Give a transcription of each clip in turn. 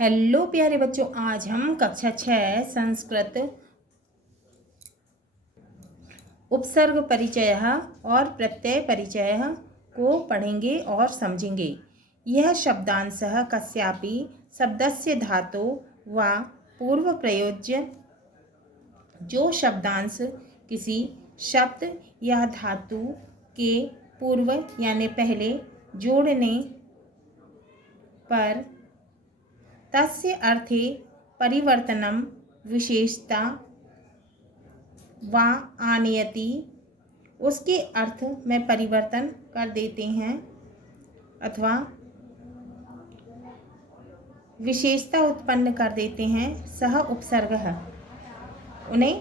Hello प्यारे बच्चों, आज हम कक्षा 6 संस्कृत उपसर्ग परिचय और प्रत्यय परिचय को पढ़ेंगे और समझेंगे। यह शब्दांशः कस्यापि शब्दस्य धातो वा पूर्व प्रयोज्य। जो शब्दांश किसी शब्द या धातु के पूर्व यानी पहले जोड़ने पर तस्य अर्थे परिवर्तनम विशेषता वा आनयति, उसके अर्थ में परिवर्तन कर देते हैं अथवा विशेषता उत्पन्न कर देते हैं, सह उपसर्ग है। उन्हें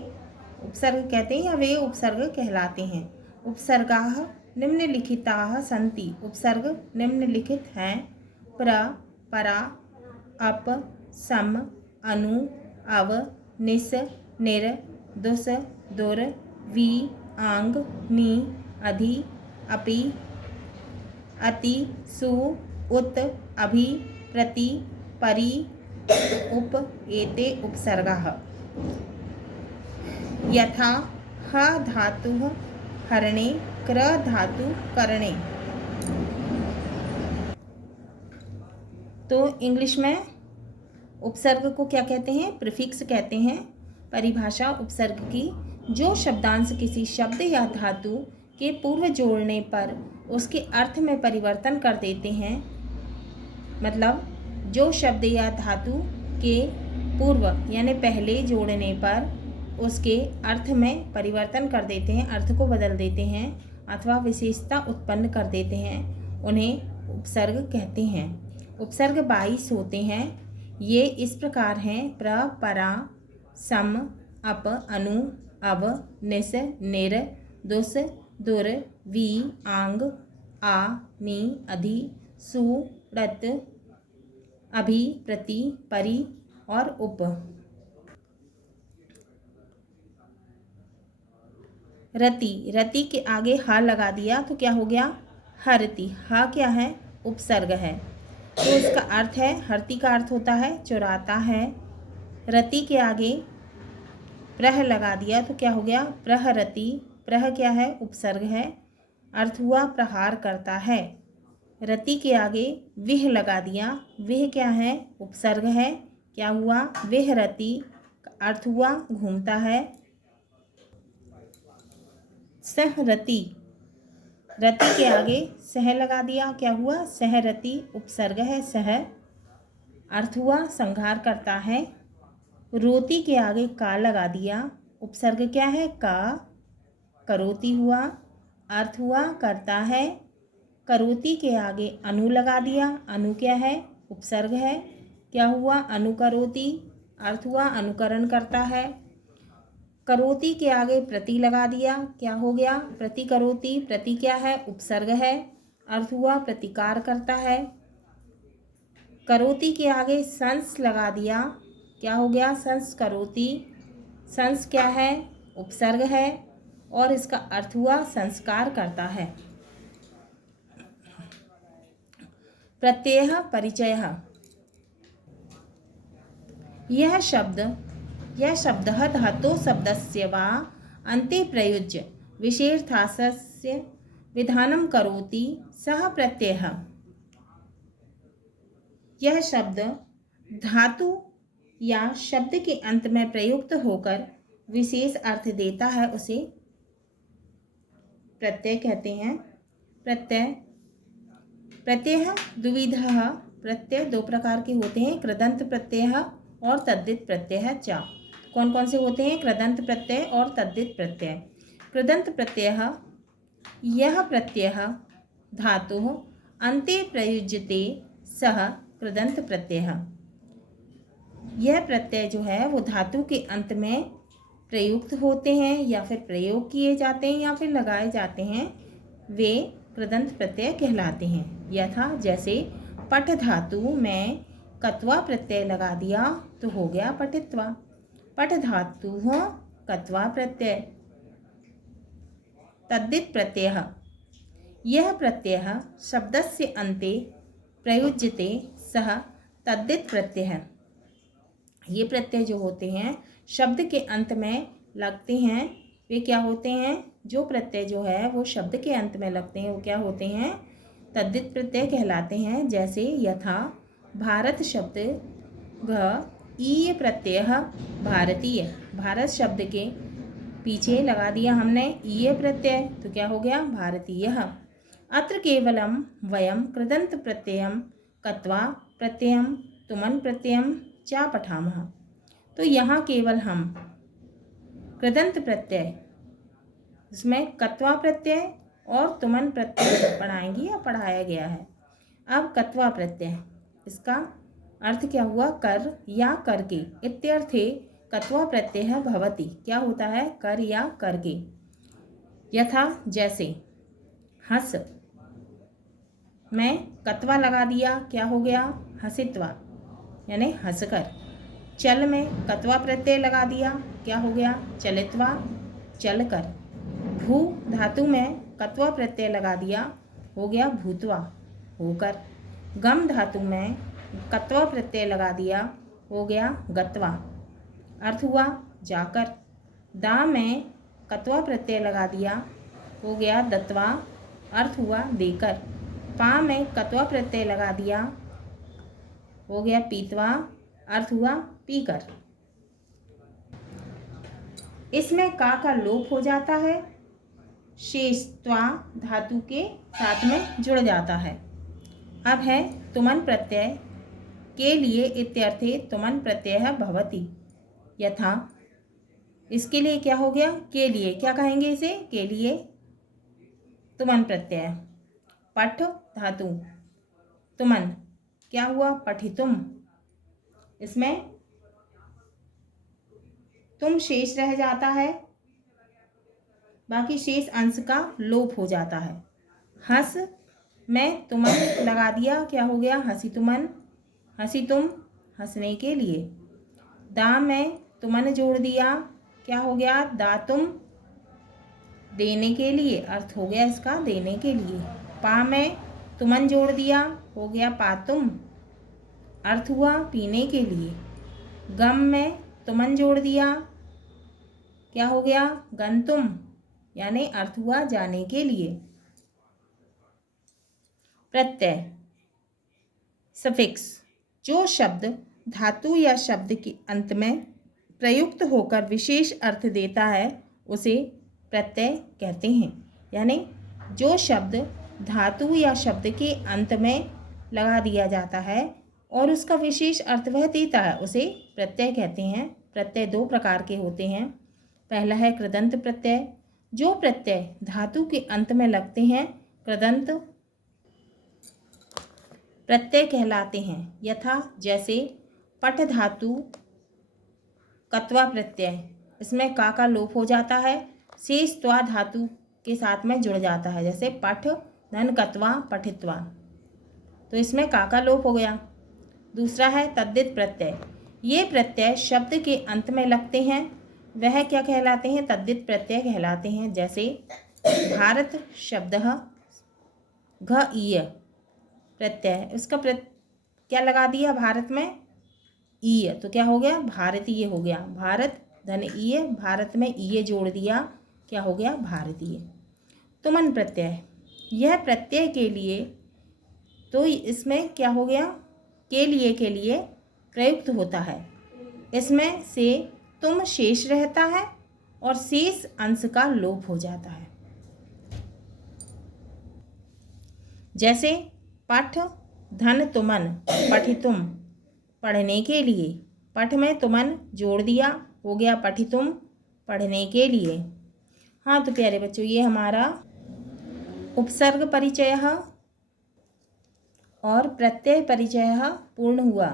उपसर्ग कहते हैं या वे उपसर्ग कहलाते हैं। उपसर्गाः निम्नलिखिताः सन्ति। उपसर्ग निम्नलिखित हैं। प्र, परा, अप, सम, अनु, अव, निस, निर, दुस, दुर, वि, आंग, नि, अधि, अपि, अति, सु, उत, अभि, प्रति, परि, उप एते उपसर्गाः। यथा ह धातुः हरणे, क्र धातु करणे। तो इंग्लिश में उपसर्ग को क्या कहते हैं? प्रीफिक्स कहते हैं। परिभाषा उपसर्ग की: जो शब्दांश किसी शब्द या धातु के पूर्व जोड़ने पर उसके अर्थ में परिवर्तन कर देते हैं। मतलब जो शब्द या धातु के पूर्व यानी पहले जोड़ने पर उसके अर्थ में परिवर्तन कर देते हैं, अर्थ को बदल देते हैं अथवा विशेषता उत्पन्न कर देते हैं, उन्हें उपसर्ग कहते हैं। उपसर्ग 22 होते हैं। ये इस प्रकार हैं: प्र, परा, सम, अप, अनु, अव, निस, निर, दुस, दुर, वि, आंग, आ, नि, अधि, सु, रत, अभि, प्रति, परि और उप। रति, रति के आगे ह लगा दिया तो क्या हो गया? हरति। ह क्या है? उपसर्ग है। तो इसका अर्थ है, हरति का अर्थ होता है चुराता है। रति के आगे प्रह लगा दिया तो क्या हो गया? प्रहरति। प्रह क्या है? उपसर्ग है। अर्थ हुआ प्रहार करता है। रति के आगे विह लगा दिया। विह क्या है? उपसर्ग है। क्या हुआ? विहरति। अर्थ हुआ घूमता है। सहरति, रति के आगे सह लगा दिया, क्या हुआ? सहरति। उपसर्ग है सह। अर्थ हुआ संहार करता है। रोति के आगे का लगा दिया। उपसर्ग क्या है? का। करोति हुआ। अर्थ हुआ करता है। करोति के आगे अनु लगा दिया। अनु क्या है? उपसर्ग है। क्या हुआ? अनुकरोति। अर्थ हुआ अनुकरण करता है। करोति के आगे प्रति लगा दिया। क्या हो गया? प्रति करोति। प्रति क्या है? उपसर्ग है। अर्थ हुआ प्रतिकार करता है। करोति के आगे संस लगा दिया। क्या हो गया? संस्करोति। संस क्या है? उपसर्ग है और इसका अर्थ हुआ संस्कार करता है। प्रत्यय परिचय: यह शब्दः धातोः शब्दस्य वा अन्ते प्रयुज्य विशेषार्थस्य विधानं करोति, सः प्रत्ययः। यह शब्द धातु या शब्द के अंत में प्रयुक्त होकर विशेष अर्थ देता है, उसे प्रत्यय कहते हैं। प्रत्यय द्विविधः। प्रत्यय दो प्रकार के होते हैं: कृदंत प्रत्यय और तद्धित प्रत्यय। च कौन कौन से होते हैं? कृदंत प्रत्यय और तद्धित प्रत्यय। कृदंत प्रत्यय: यह प्रत्यय धातुः अन्ते प्रयुज्यते, सः कृदंत प्रत्यय। यह प्रत्यय जो है वो धातु के अंत में प्रयुक्त होते हैं या फिर प्रयोग किए जाते हैं या फिर लगाए जाते हैं, वे कृदंत प्रत्यय कहलाते हैं। यथा जैसे पठ धातु में कत्वा प्रत्यय लगा दिया तो हो गया पठित्वा। पठ धातु कत्वा प्रत्यय। तद्धित प्रत्यय: यह प्रत्यय शब्दस्य अन्ते प्रयुज्यते, सः तद्धित प्रत्यय है। ये प्रत्यय जो होते हैं शब्द के अंत में लगते हैं, वे क्या होते हैं? जो प्रत्यय जो है वो शब्द के अंत में लगते हैं वो क्या होते हैं? तद्धित प्रत्यय कहलाते हैं। जैसे यथा भारत शब्द घ ईय प्रत्यय भारतीय, भारत शब्द के पीछे लगा दिया हमने ईय प्रत्यय, तो क्या हो गया? भारतीय। अत्र केवलम वयम कृदंत प्रत्ययम कत्वा प्रत्ययम तुमन प्रत्ययम चा पठामः। तो यहाँ केवल हम कृदंत प्रत्यय, इसमें कत्वा प्रत्यय और तुमन प्रत्यय पढ़ाएंगे या पढ़ाया गया है। अब कत्वा प्रत्यय, इसका अर्थ क्या हुआ? कर या करके। इत्यर्थे कत्वा प्रत्यय भवति, क्या होता है? कर या करके। यथा जैसे हस में कत्वा लगा दिया, क्या हो गया? हसित्वा, यानी हंसकर। चल में कत्वा प्रत्यय लगा दिया, क्या हो गया? चलित्वा, चलकर। भू धातु में कत्वा प्रत्यय लगा दिया, हो गया भूत्वा, होकर। गम धातु में कत्वा प्रत्यय लगा दिया, हो गया गत्वा, अर्थ हुआ जाकर। दा में कत्वा प्रत्यय लगा दिया, हो गया दत्वा, अर्थ हुआ देकर। पा में कत्वा प्रत्यय लगा दिया, हो गया पीतवा, अर्थ हुआ पीकर। इसमें का लोप हो जाता है, शेष त्वा धातु के साथ में जुड़ जाता है। अब है तुमन प्रत्यय के लिए। इत्यर्थे तुमन प्रत्यय भवति। यथा, इसके लिए क्या हो गया? के लिए, क्या कहेंगे इसे? के लिए तुमन प्रत्यय। पठ धातु तुमन, क्या हुआ? पठितुम, इसमें तुम शेष रह जाता है, बाकी शेष अंश का लोप हो जाता है। हंस में तुमन लगा दिया, क्या हो गया? हंसी तुमन, हंसी तुम, हंसने के लिए। दा में तुमन जोड़ दिया, क्या हो गया? दातुम, देने के लिए, अर्थ हो गया इसका देने के लिए। पा में तुमन जोड़ दिया, हो गया पातुम, अर्थ हुआ पीने के लिए। गम में तुमन जोड़ दिया, क्या हो गया? गंतुम, यानी अर्थ हुआ जाने के लिए। प्रत्यय सफिक्स, जो शब्द धातु या शब्द के अंत में प्रयुक्त होकर विशेष अर्थ देता है उसे प्रत्यय कहते हैं। यानी जो शब्द धातु या शब्द के अंत में लगा दिया जाता है और उसका विशेष अर्थ वह देता है उसे प्रत्यय कहते हैं। प्रत्यय दो प्रकार के होते हैं। पहला है कृदंत प्रत्यय, जो प्रत्यय धातु के अंत में लगते हैं कृदंत प्रत्यय कहलाते हैं। यथा जैसे पठ धातु कत्वा प्रत्यय, इसमें का लोप हो जाता है, शेष त्वा धातु के साथ में जुड़ जाता है। जैसे पठ धन कत्वा पठित्वा, तो इसमें का लोप हो गया। दूसरा है तद्धित प्रत्यय, ये प्रत्यय शब्द के अंत में लगते हैं, वह क्या कहलाते हैं? तद्धित प्रत्यय कहलाते हैं। जैसे भारत शब्द घ ईय प्रत्यय, उसका क्या लगा दिया भारत में? ईय, तो क्या हो गया? भारतीय हो गया। भारत धन ईय, भारत में ईय जोड़ दिया, क्या हो गया? भारतीय। तुमन प्रत्यय, यह प्रत्यय के लिए, तो इसमें क्या हो गया? के लिए प्रयुक्त होता है। इसमें से तुम शेष रहता है और शेष अंश का लोप हो जाता है। जैसे पठ धन तुमन पठितुम, पढ़ने के लिए। पठ में तुमन जोड़ दिया, हो गया पठितुम, पढ़ने के लिए। हाँ तो प्यारे बच्चों, ये हमारा उपसर्ग परिचय और प्रत्यय परिचय पूर्ण हुआ।